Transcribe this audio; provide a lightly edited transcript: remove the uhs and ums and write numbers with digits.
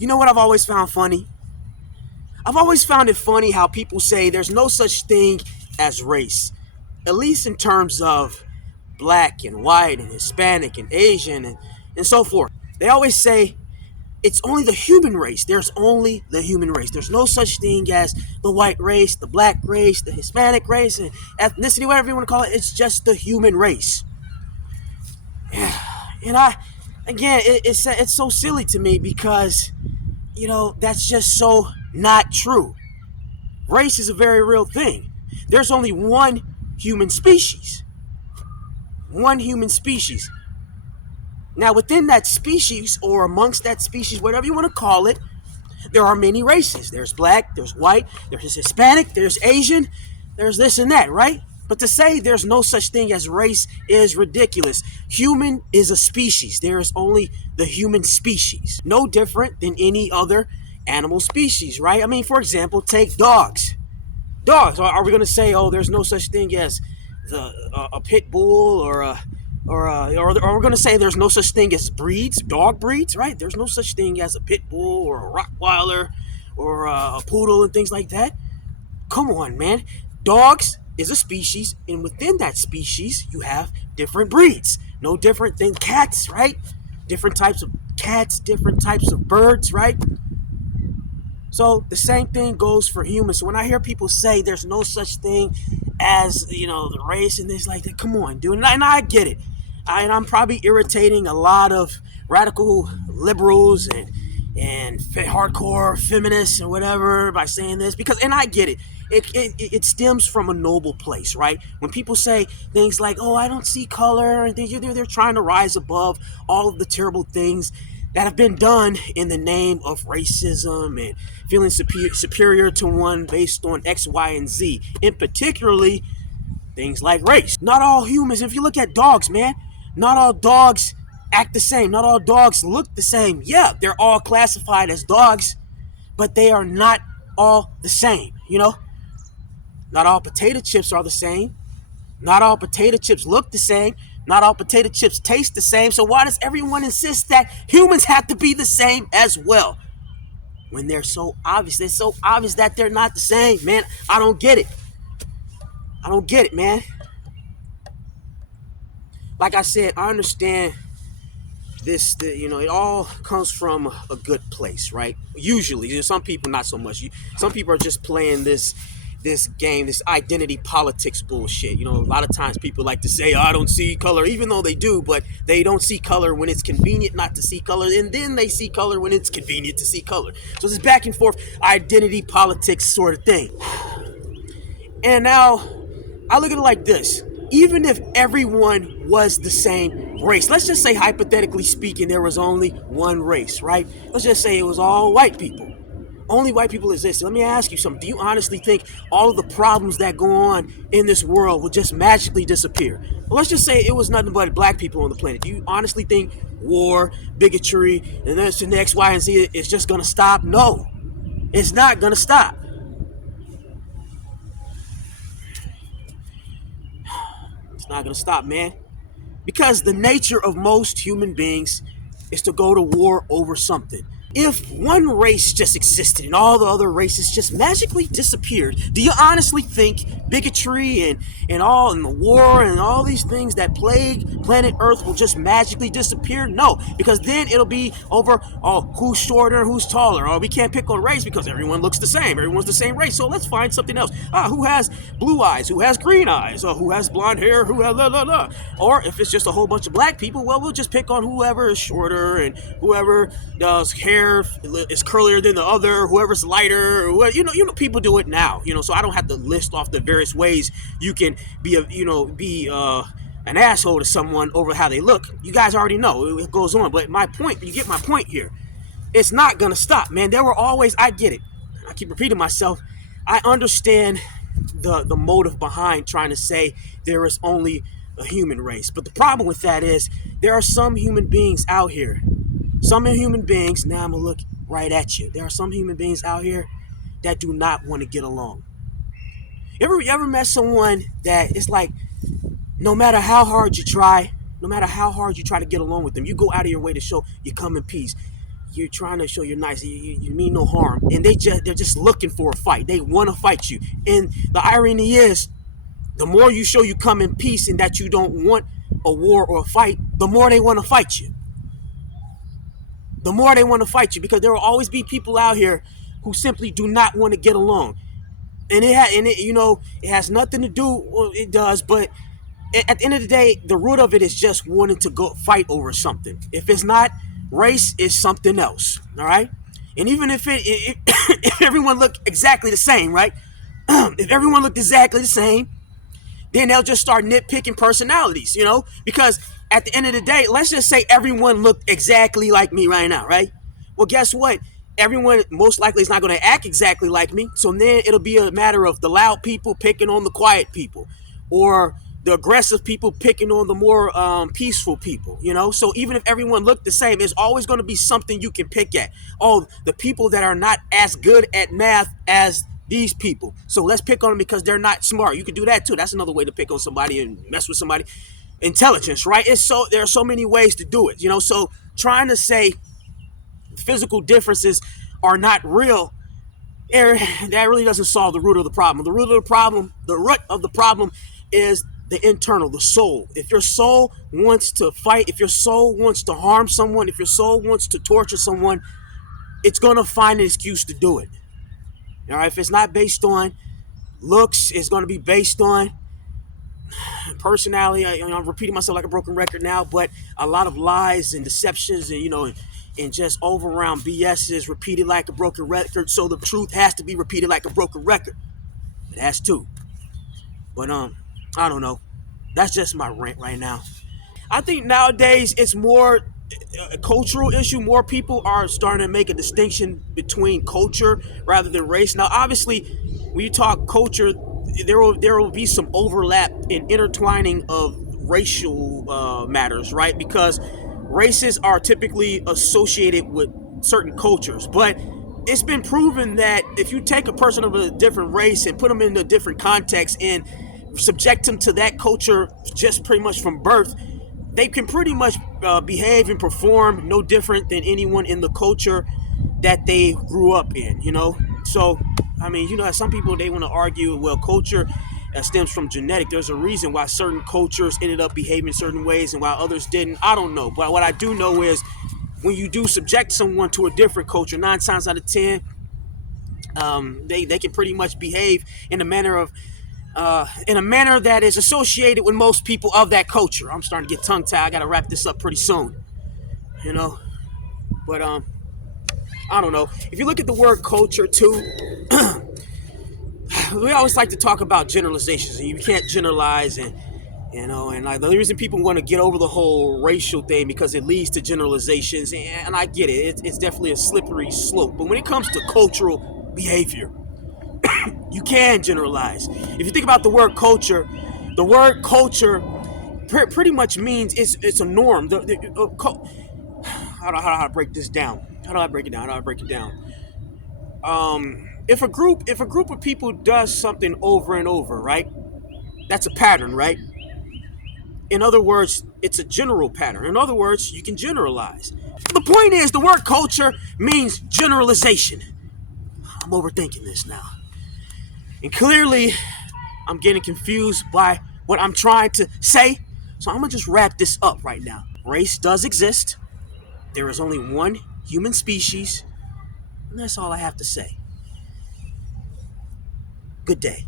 You know what I've always found funny? I've always found it funny how people say there's no such thing as race, at least in terms of black and white and Hispanic and Asian and so forth. They always say it's only the human race. There's only the human race. There's no such thing as the white race, the black race, the Hispanic race, and ethnicity, whatever you want to call it. It's just the human race. And again, it's so silly to me because, that's just so not true. Race is a very real thing. There's only one human species. One human species. Now, within that species, or amongst that species, whatever you want to call it, there are many races. There's black, there's white, there's Hispanic, there's Asian, there's this and that, right? But to say there's no such thing as race is ridiculous. Human is a species. There is only the human species. No different than any other animal species, right? I mean, for example, take dogs. Dogs. Are we going to say, oh, there's no such thing as a pit bull or we're going to say there's no such thing as breeds, dog breeds, right? There's no such thing as a pit bull or a Rottweiler or a poodle and things like that. Come on, man. Dogs is a species, and within that species, you have different breeds. No different than cats, right? Different types of cats, different types of birds, right? So the same thing goes for humans. So when I hear people say there's no such thing as, the race and this like that, come on, dude. And I get it. And I'm probably irritating a lot of radical liberals and hardcore feminists and whatever by saying this, and I get it. It stems from a noble place, right? When people say things like, oh, I don't see color, and they're trying to rise above all of the terrible things that have been done in the name of racism and feeling superior to one based on X, Y, and Z, and particularly things like race. Not all humans, if you look at dogs, man, not all dogs act the same. Not all dogs look the same. Yeah, they're all classified as dogs, but they are not all the same, Not all potato chips are the same. Not all potato chips look the same. Not all potato chips taste the same. So why does everyone insist that humans have to be the same as well? When they're so obvious. It's so obvious that they're not the same, man. I don't get it. I don't get it, man. Like I said, I understand this, it all comes from a good place, right? Usually, some people not so much. Some people are just playing this game, this identity politics bullshit. A lot of times people like to say, oh, I don't see color, even though they do, but they don't see color when it's convenient not to see color, and then they see color when it's convenient to see color. So this back and forth identity politics sort of thing. And now, I look at it like this. Even if everyone was the same race, let's just say, hypothetically speaking, there was only one race, right? Let's just say it was all white people. Only white people exist. Let me ask you something. Do you honestly think all of the problems that go on in this world will just magically disappear? Well, let's just say it was nothing but black people on the planet. Do you honestly think war, bigotry, and this and X, Y, and Z is just going to stop? No, it's not going to stop. It's not going to stop, man. Because the nature of most human beings is to go to war over something. If one race just existed and all the other races just magically disappeared, do you honestly think bigotry and the war and all these things that plague planet Earth will just magically disappear? No, because then it'll be over, who's shorter, who's taller. We can't pick on race because everyone looks the same. Everyone's the same race, so let's find something else. Who has blue eyes? Who has green eyes? Who has blonde hair? Who has la. Or if it's just a whole bunch of black people, well, we'll just pick on whoever is shorter and whoever does hair is curlier than the other, whoever's lighter, or people do it now, so I don't have to list off the various ways you can be an asshole to someone over how they look. You guys already know it goes on, but you get my point here. It's not gonna stop, man. There were always, I get it, I keep repeating myself, I understand the motive behind trying to say there is only a human race, but the problem with that is there are some human beings out here. Some human beings, now I'm going to look right at you. There are some human beings out here that do not want to get along. You ever met someone that it's like, no matter how hard you try to get along with them, you go out of your way to show you come in peace. you're trying to show you're nice, you mean no harm, and they're just looking for a fight. They want to fight you. And the irony is, the more you show you come in peace and that you don't want a war or a fight, the more they want to fight you. The more they want to fight you, because there will always be people out here who simply do not want to get along. And it has nothing to do, well, it does, but at the end of the day, the root of it is just wanting to go fight over something. If it's not race, it's something else. All right. And even if everyone looked exactly the same, right? If everyone looked exactly the same, then they'll just start nitpicking personalities, because at the end of the day, let's just say everyone looked exactly like me right now, right? Well, guess what? Everyone most likely is not going to act exactly like me. So then it'll be a matter of the loud people picking on the quiet people, or the aggressive people picking on the more peaceful people, So even if everyone looked the same, there's always going to be something you can pick at. Oh, the people that are not as good at math as these people, so let's pick on them because they're not smart. You can do that too. That's another way to pick on somebody and mess with somebody. Intelligence, right? There are so many ways to do it, So trying to say physical differences are not real, that really doesn't solve the root of the problem. The root of the problem is the internal, the soul. If your soul wants to fight, if your soul wants to harm someone, if your soul wants to torture someone, it's going to find an excuse to do it. All right, if it's not based on looks, it's going to be based on personality. I'm repeating myself like a broken record now, but a lot of lies and deceptions and just over around BS is repeated like a broken record. So the truth has to be repeated like a broken record. It has to. But I don't know. That's just my rant right now. I think nowadays it's more a cultural issue. More people are starting to make a distinction between culture rather than race. Now, obviously, when you talk culture, there will be some overlap and intertwining of racial matters, right? Because races are typically associated with certain cultures, but it's been proven that if you take a person of a different race and put them in a different context and subject them to that culture just pretty much from birth, they can pretty much behave and perform no different than anyone in the culture that they grew up in, So, I mean, some people, they want to argue, well, culture stems from genetic. There's a reason why certain cultures ended up behaving certain ways and while others didn't. I don't know. But what I do know is when you do subject someone to a different culture, 9 times out of 10, they can pretty much behave in a manner that is associated with most people of that culture. I'm starting to get tongue-tied. I got to wrap this up pretty soon, But I don't know. If you look at the word culture too, we always like to talk about generalizations, and you can't generalize, and like the reason people want to get over the whole racial thing because it leads to generalizations, and I get it. It's definitely a slippery slope. But when it comes to cultural behavior, you can generalize. If you think about the word culture pretty much means it's a norm. How do I break this down? How do I break it down? If a group of people does something over and over, right? That's a pattern, right? In other words, it's a general pattern. In other words, you can generalize. The point is, the word culture means generalization. I'm overthinking this now. And clearly, I'm getting confused by what I'm trying to say. So I'm going to just wrap this up right now. Race does exist. There is only one human species. And that's all I have to say. Good day.